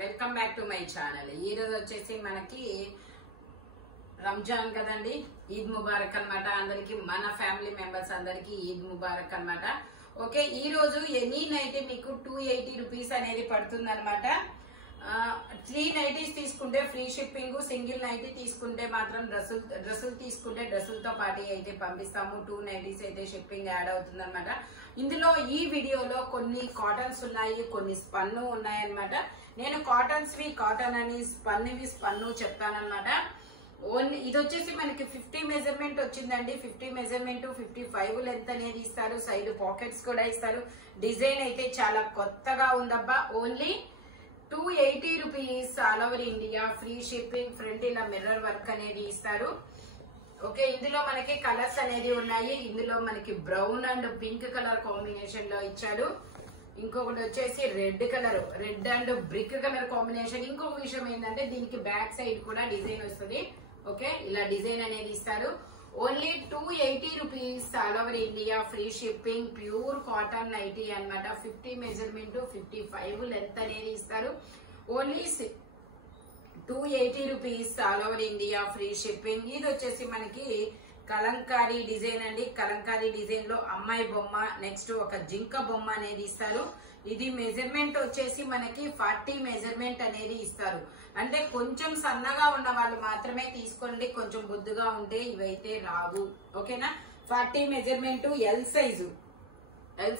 Welcome back to my channel. ఈ రోజు వచ్చేసి మనకి రంజాన్ కదండి, ఈద్ ముబారక్ అన్నమాట. అందరికి మన ఫ్యామిలీ మెంబర్స్ అందరికి ఈద్ ముబారక్ అన్నమాట. ఓకే, ఈ రోజు ఎనీ నైట్ మీకు 280 రూపీస్ అనేది పడుతుంది అనమాట. 3 నైటీస్ తీసుకుంటే ఫ్రీ షిప్పింగ్, సింగిల్ నైటీ తీసుకుంటే మాత్రం డ్రెస్సులు తీసుకుంటే డ్రెస్సులతో పాటు అయితే పంపిస్తాము. 2 నైటీస్ అయితే షిప్పింగ్ యాడ్ అవుతుంది అనమాట. ఇందులో ఈ వీడియోలో కొన్ని కాటన్స్ ఉన్నాయి, కొన్ని స్పన్ను ఉన్నాయన్నమాట. నేను కాటన్స్ వి కాటన్ అని, స్పన్నువి స్పన్ను చెప్తానన్నమాట. ఓన్లీ ఇది వచ్చేసి మనకి 50 మెజర్మెంట్ వచ్చిందండి. 50 మెజర్మెంట్ 55 లెంత్ అనేది ఇస్తారు. సైడ్ పాకెట్స్ కూడా ఇస్తారు. డిజైన్ అయితే చాలా కొత్తగా ఉందబ్బా. Only 280 rupees all over India, free shipping. Front ఇలా మిర్రర్ వర్క్ అనేది ఇస్తారు. ఓకే, ఇందులో మనకి కలర్స్ అనేది ఉన్నాయి. ఇందులో మనకి brown and pink colour combination లో ఇచ్చాడు. ఇంకొకటి వచ్చేసి red colour, red and brick colour combination. ఇంకొక విషయం ఏంటంటే దీనికి బ్యాక్ సైడ్ కూడా డిజైన్ వస్తుంది. ఓకే, ఇలా డిజైన్ అనేది ఇస్తారు. Only 280 rupees all over India, free shipping. Pure cotton nightie అన్నమాట. 50 మెజర్మెంట్ 55 లెంత్ అనేది ఇస్తారు. Only 280 rupees all over India, free shipping. ఇది వచ్చేసి మనకి కలంకారీ డిజైన్ అండి. కలంకారీ డిజైన్ లో అమ్మాయి బొమ్మ, నెక్స్ట్ ఒక జింక బొమ్మ అనేది ఇస్తారు. ఇది మెజర్మెంట్ వచ్చేసి మనకి 40 మెజర్మెంట్ అనేది ఇస్తారు. అంటే కొంచెం సన్నగా ఉన్న వాళ్ళు మాత్రమే తీసుకోండి, కొంచెం బొద్దుగా ఉంటే ఇవైతే రావు. ఓకేనా, 40 మెజర్మెంట్ ఎల్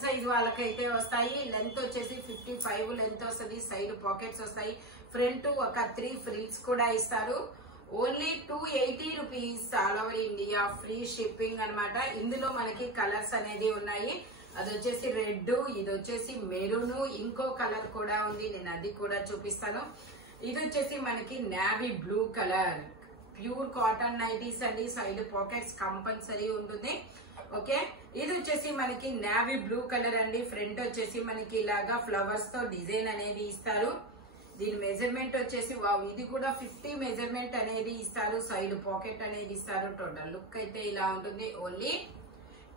సైజు వాళ్ళకైతే వస్తాయి. లెంత్ వచ్చేసి 55 లెంత్ వస్తుంది. సైడ్ పాకెట్స్ వస్తాయి. ఫ్రంట్ ఒక 3 ఫ్రిల్స్ కూడా ఇస్తారు. Only 280 rupees all over India, free shipping అన్నమాట. ఇందులో మనకి కలర్స్ అనేది ఉన్నాయి. అది వచ్చేసి రెడ్, ఇది వచ్చేసి మెరూన్, ఇంకో కలర్ కూడా ఉంది, నేను అది కూడా చూపిస్తాను. ఇది వచ్చేసి మనకి navy blue colour. Pure cotton nighties అండి. సైడ్ పాకెట్స్ కంపల్సరీ ఉంటుంది. ఓకే, ఇది వచ్చేసి మనకి నావీ బ్లూ కలర్ అండి. ఫ్రంట్ వచ్చేసి మనకి ఇలాగా ఫ్లవర్స్ తో డిజైన్ అనేది ఇస్తారు. దీని మెజర్మెంట్ వచ్చేసి వావ్, ఇది కూడా 50 మెజర్మెంట్ అనేది ఇస్తారు. సైడ్ పాకెట్ అనేది ఇస్తారు. టోటల్ లుక్ అయితే ఇలా ఉంటుంది. Only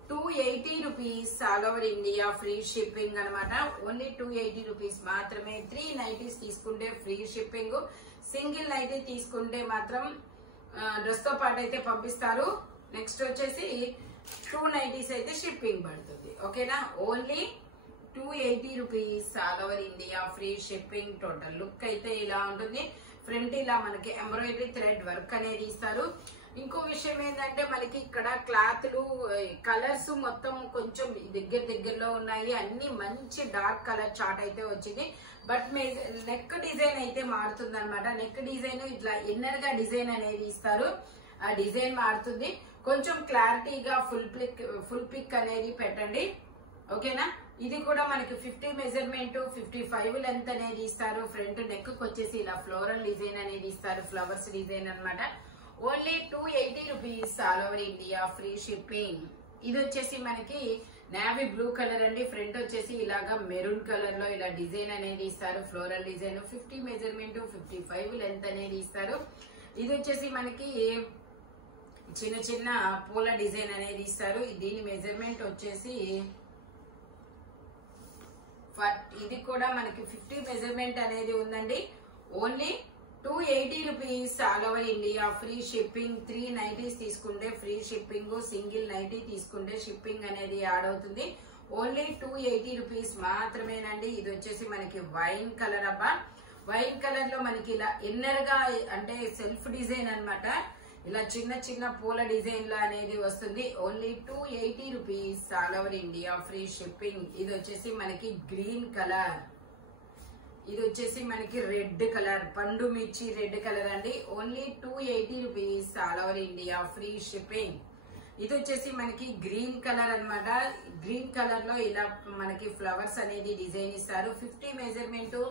280 rupees all over India, free shipping అనమాట. ఓన్లీ 280 రూపీస్ మాత్రమే. 3 నైటీస్ తీసుకుంటే ఫ్రీ షిప్పింగ్, సింగిల్ నైటీ తీసుకుంటే మాత్రం డ్రెస్ తో పాటు అయితే పంపిస్తారు. నెక్స్ట్ వచ్చేసి 2 నైటీస్ అయితే షిప్పింగ్ పడుతుంది. ఓకేనా, only 280 rupees all over India, free shipping. Total look అయితే ఇలా ఉంటుంది. ఫ్రంట్ ఇలా మనకి ఎంబ్రాయిడరీ థ్రెడ్ వర్క్ అనేది ఇస్తారు. ఇంకో విషయం ఏంటంటే మనకి ఇక్కడ క్లాత్లు కలర్స్ మొత్తం కొంచెం దగ్గరలో ఉన్నాయి. అన్ని మంచి డార్క్ కలర్ చార్ట్ అయితే వచ్చింది. బట్ నెక్ డిజైన్ అయితే మారుతుంది అనమాట. నెక్ డిజైన్ ఇట్లా ఇన్నర్ గా డిజైన్ అనేది ఇస్తారు. ఆ డిజైన్ మారుతుంది. కొంచెం క్లారిటీగా ఫుల్ పిక్ అనేది పెట్టండి. ఓకేనా, ఇది కూడా మనకి 50 మెజర్మెంట్ 55 లెంత్ అనేది ఇస్తారు. ఫ్రంట్ నెక్ వచ్చేసి ఇలా ఫ్లోరల్ డిజైన్ అనేది ఇస్తారు. ఫ్లవర్స్ డిజైన్ అన్నమాట. Only 280 rupees all over India, free shipping. ఇది వచ్చేసి మనకి నావీ బ్లూ కలర్ అండి. ఫ్రంట్ వచ్చేసి ఇలాగా మెరూన్ కలర్ లో ఇలా డిజైన్ అనేది ఇస్తారు. ఫ్లోరల్ డిజైన్ 50 మెజర్మెంట్ 55 లెంత్ అనేది ఇస్తారు. ఇది వచ్చేసి మనకి చిన్న చిన్న పూల డిజైన్ అనేది ఇస్తారు. దీని మెజర్మెంట్ వచ్చేసి ఇది కూడా మనకి 50 మెజర్మెంట్ అనేది ఉందండి. Only 280 rupees all over India, free shipping. 3 nighties తీసుకుంటే ఫ్రీ షిప్పింగ్, సింగిల్ నైటీ తీసుకుంటే షిప్పింగ్ అనేది యాడ్ అవుతుంది. ఓన్లీ 280 రూపీస్ మాత్రమేనండి. ఇది వచ్చేసి మనకి వైన్ కలర్ అబ్బా. వైన్ కలర్ లో మనకి ఇలా ఇన్నర్ గా అంటే సెల్ఫ్ డిజైన్ అన్నమాట. ఇలా చిన్న చిన్న పూల డిజైన్ లో అనేది వస్తుంది. Only 280 rupees all over India, free shipping. ఇది వచ్చేసి మనకి గ్రీన్ కలర్, ఇది వచ్చేసి మనకి రెడ్ కలర్, పండు మిర్చి రెడ్ కలర్ అండి. Only 280 rupees all over India, free shipping. ఇది వచ్చేసి మనకి గ్రీన్ కలర్ అన్నమాట. గ్రీన్ కలర్ లో ఇలా మనకి ఫ్లవర్స్ అనేది డిజైన్ ఇస్తారు. 50 మెజర్మెంట్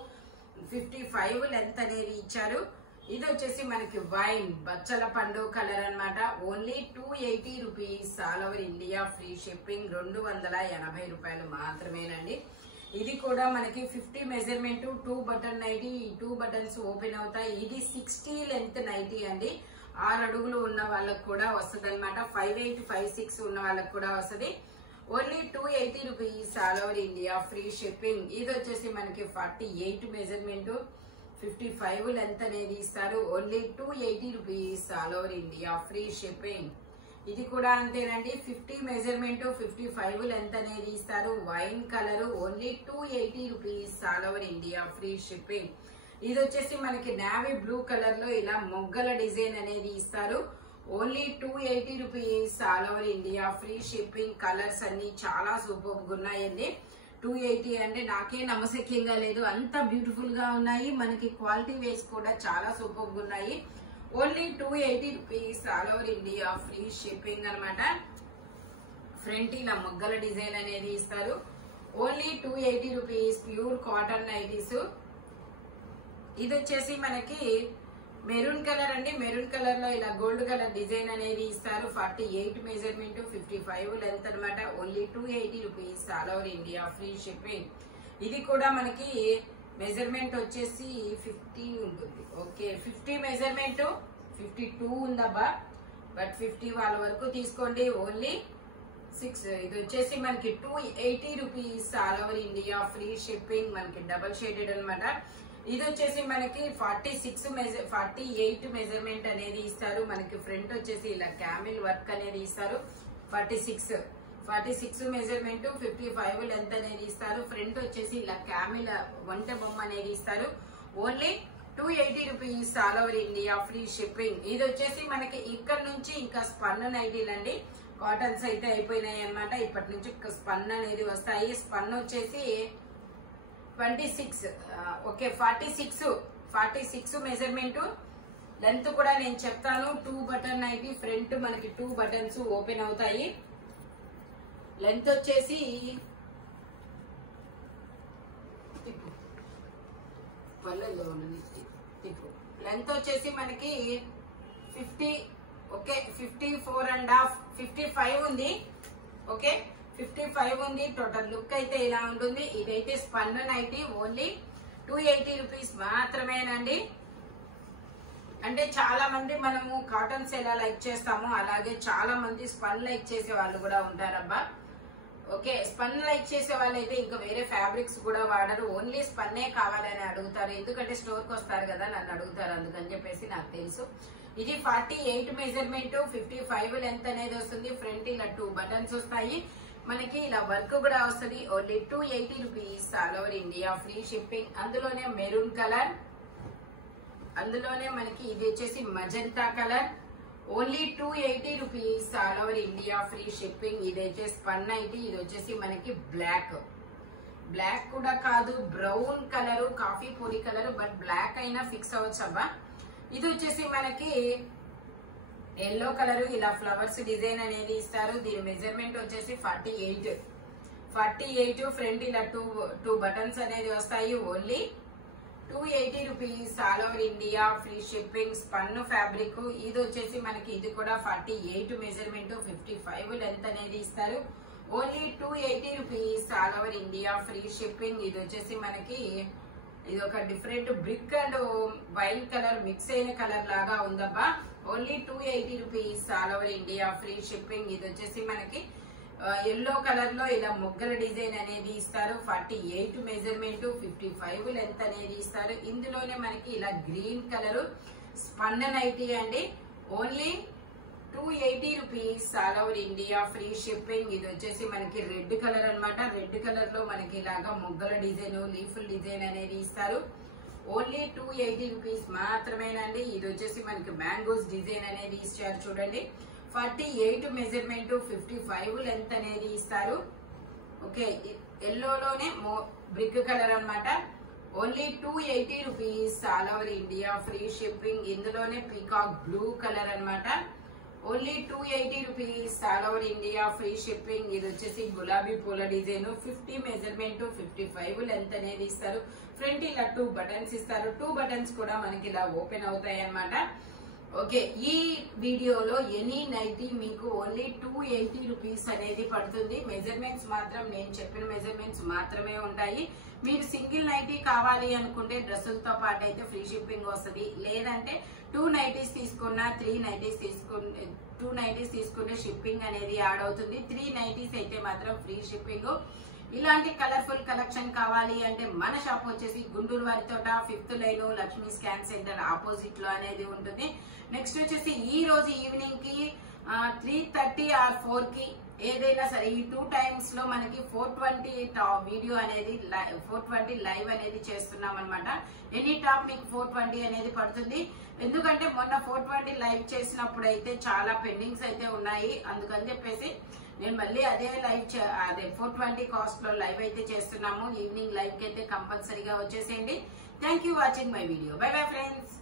55 లెంత్ అనేది ఇచ్చారు. ఇది వచ్చేసి మనకి వైన్ బచ్చల పండు కలర్ అన్నమాట. Only 280 rupees all over India, free shipping. 280 రూపాయలు మాత్రమేనండి. ఇది కూడా మనకి 50 measurement 2 button nighty. 2 buttons open అవుతాయి. ఇది 60 లెంత్ నైటీ అండి. 6 అడుగులు ఉన్న వాళ్ళకు కూడా వస్తుంది అనమాట. 58, 56 ఉన్న వాళ్ళకు కూడా వస్తుంది. Only 280 rupees all over India, free shipping. ఇది వచ్చేసి మనకి 48 మెజర్మెంట్ 55 లెంత్ అనేది ఇస్తారు. Only 280 rupees all over India free shipping. ఇది కూడా అంతేనండి. 50 మెజర్మెంట్ 55 లెంత్ అనేది ఇస్తారు. Wine colour only 280 rupees all over India free shipping. ఇది వచ్చేసి మనకి నావీ బ్లూ కలర్ లో ఇలా మొగ్గల డిజైన్ అనేది ఇస్తారు. Only 280 rupees all over India free shipping. Colours అన్ని చాలా సూపర్ గా ఉన్నాయండి. 280 అంటే నాకే నమ్మశక్యంగా లేదు, అంత బ్యూటిఫుల్ గా ఉన్నాయి. మనకి క్వాలిటీ వేస్ కూడా చాలా సూపర్ గా ఉన్నాయి. Only 280 rupees all over India free shipping అనమాట. ఫ్రంట్ ఇలా మొగ్గల డిజైన్ అనేది ఇస్తారు. Only 280 rupees pure cotton nighties. ఇది వచ్చేసి మనకి మెరూన్ కలర్ అండి. మెరూన్ కలర్ లో ఇలా గోల్డ్ కలర్ డిజైన్ అనేది ఇస్తారు. 48 మెజర్మెంట్ 55 లెంత్ అనమాట. Only 280 rupees all over India free shipping. ఇది కూడా మనకి మెజర్మెంట్ వచ్చేసి 50 ఉంటుంది. ఓకే, 50 మెజర్మెంట్ 52 ఉందబ్బా, బట్ 50 వాళ్ళ వరకు తీసుకోండి. ఓన్లీ 6. ఇది వచ్చేసి మనకి 280 rupees all over India free shipping. మనకి డబల్ షేడెడ్ అనమాట. ఇది వచ్చేసి మనకి 48 మెజర్మెంట్ అనేది ఇస్తారు. మనకి ఫ్రంట్ వచ్చేసి ఇలా క్యామిల్ వర్క్ అనేది ఇస్తారు. 46 మెజర్మెంట్ 55 లెంత్ అనేది ఇస్తారు. ఫ్రంట్ వచ్చేసి ఇలా క్యామిల్ వంట బొమ్మ అనేది ఇస్తారు. Only 280 rupees all over India free shipping. ఇది వచ్చేసి మనకి ఇక్కడ నుంచి ఇంకా స్పన్ నైటీలు అండి. కాటన్స్ అయితే అయిపోయినాయి అనమాట. ఇప్పటి నుంచి స్పన్ అనేది వస్తాయి. స్పన్ వచ్చేసి 26. ఓకే, 46 మెజర్మెంట్ లెంత్ కూడా నేను చెప్తాను. 2 బటన్ నైటీ. ఫ్రంట్ మనకి 2 బటన్స్ ఓపెన్ అవుతాయి. లెంత్ వచ్చేసి లెంత్ వచ్చేసి మనకి 50. ఓకే, 54.5 55 ఉంది. ఓకే, 55 ఉంది. టోటల్ లుక్ అయితే ఇలా ఉంటుంది. ఇదైతే స్పన్ నైటీ. ఓన్లీ 280 రూపీస్ మాత్రమేనండి. అంటే చాలా మంది మనము కాటన్స్ ఎలా లైక్ చేస్తామో అలాగే చాలా మంది స్పన్ లైక్ చేసే వాళ్ళు కూడా ఉంటారబ్బా. ఓకే, స్పన్ లైక్ చేసే వాళ్ళు అయితే ఇంకా వేరే ఫ్యాబ్రిక్స్ కూడా వాడరు. ఓన్లీ స్పన్నే కావాలని అడుగుతారు. ఎందుకంటే స్టోర్ కి వస్తారు కదా, నన్ను అడుగుతారు. అందుకని చెప్పేసి నాకు తెలుసు. ఇది 48 మెజర్మెంట్ 55 లెంత్ అనేది వస్తుంది. ఫ్రంట్ ఇలా 2 బటన్స్ వస్తాయి. మనకి ఇలా వర్క్ కూడా వస్తుంది. Only 280 rupees all over India free shipping. అందులోనే మెరూన్ కలర్, అందులోనే మనకి ఇది వచ్చేసి magenta colour. Only 280 rupees all over India free shipping. ఇదైతే స్పన్ నైటీ. ఇది వచ్చేసి మనకి బ్లాక్ కూడా కాదు, బ్రౌన్ కలర్, కాఫీ పొడి కలర్, బట్ బ్లాక్ అయినా ఫిక్స్ అవ్వచ్చు అబ్బా. ఇది వచ్చేసి మనకి ఎల్లో కలర్ ఇలా ఫ్లవర్స్ డిజైన్ అనేది ఇస్తారు. దీని మెజర్మెంట్ వచ్చేసి 48. ఫ్రంట్ ఇలా 2 బటన్స్ అనేది వస్తాయి. Only 280 rupees all over India free shipping. Spun fabric. ఇది వచ్చేసి మనకి ఇది కూడా 48 మెజర్మెంట్ 55 లెంత్ అనేది ఇస్తారు. Only 280 rupees all over India free shipping. ఇది వచ్చేసి మనకి ఇది ఒక different brick and wine colour mix అయిన కలర్ లాగా ఉందబ్బా. Only 280 rupees all over India free shipping. ఇది వచ్చేసి మనకి ఎల్లో కలర్ లో ఇలా మొగ్గల డిజైన్ అనేది ఇస్తారు. 48 మెజర్మెంట్ 55 లెంత్ అనేది ఇస్తారు. ఇందులోనే మనకి ఇలా గ్రీన్ కలర్ స్పన్ నైటీ అండి. Only 280 rupees all over India free shipping. ఇది వచ్చేసి మనకి రెడ్ కలర్ అనమాట. రెడ్ కలర్ లో మనకి ఇలాగా మొగ్గల డిజైన్, లీఫుల్ డిజైన్ అనేది ఇస్తారు. ఓన్లీ 280 రూపీస్ మాత్రమేనండి. ఇది వచ్చేసి మనకి మ్యాంగోస్ డిజైన్ అనేది ఇచ్చారు చూడండి. 48 మెజర్మెంట్ 55 లెంత్ అనేది ఇస్తారు. ఓకే, ఎల్లోలోనే బ్రిక్ కలర్ అనమాట. Only 280 rupees all over India free shipping. ఇందులోనే పీకాక్ బ్లూ కలర్ అనమాట. Only 280 rupees all over India free shipping. ఇది వచ్చేసి గులాబీ పూల డిజైన్. 50 మెజర్మెంట్ 55 లెంత్ అనేది ఇస్తారు. ఫ్రంట్ ఇలా 2 బటన్స్ ఇస్తారు. 2 బటన్స్ కూడా మనకి ఇలా ఓపెన్ అవుతాయి అన్నమాట. ఓకే, ఈ వీడియోలో ఎనీ నైటీ మీకు ఓన్లీ 280 రూపీస్ అనేది పడుతుంది. మెజర్మెంట్స్ మాత్రం నేను చెప్పిన మెజర్మెంట్స్ మాత్రమే ఉంటాయి. మీరు సింగిల్ నైటీ కావాలి అనుకుంటే డ్రెస్సులతో పాటు అయితే ఫ్రీ షిప్పింగ్ వస్తుంది. లేదంటే 2 నైటీస్ తీసుకున్నా 3 నైటీస్ తీసుకుంటే 2 నైటీస్ తీసుకుంటే షిప్పింగ్ అనేది యాడ్ అవుతుంది. 3 నైటీస్ అయితే మాత్రం ఫ్రీ షిప్పింగ్. ఇలాంటి కలర్ఫుల్ కలెక్షన్ కావాలి అంటే మన షాప్ వచ్చేసి గుంటూరు వారి తోట 5th line Lakshmi scan centre opposite లో అనేది ఉంటుంది. నెక్స్ట్ వచ్చేసి ఈ రోజు ఈవినింగ్ కి 3:30 or 4 కి ఏదైనా సరే ఈ 2 times లో మనకి 420 వీడియో అనేది 420 లైవ్ అనేది చేస్తున్నాం అనమాట. ఎనీ టాప్ మీకు 420 అనేది పడుతుంది. ఎందుకంటే మొన్న 420 లైవ్ చేసినప్పుడు అయితే చాలా పెండింగ్స్ అయితే ఉన్నాయి. అందుకని చెప్పేసి నేను మళ్ళీ అదే 420 కాస్ట్ లో లైవ్ అయితే చేస్తున్నాము. ఈవినింగ్ లైవ్ కి అయితే కంపల్సరీగా వచ్చేసేయండి. Thank you watching my video. By bye friends.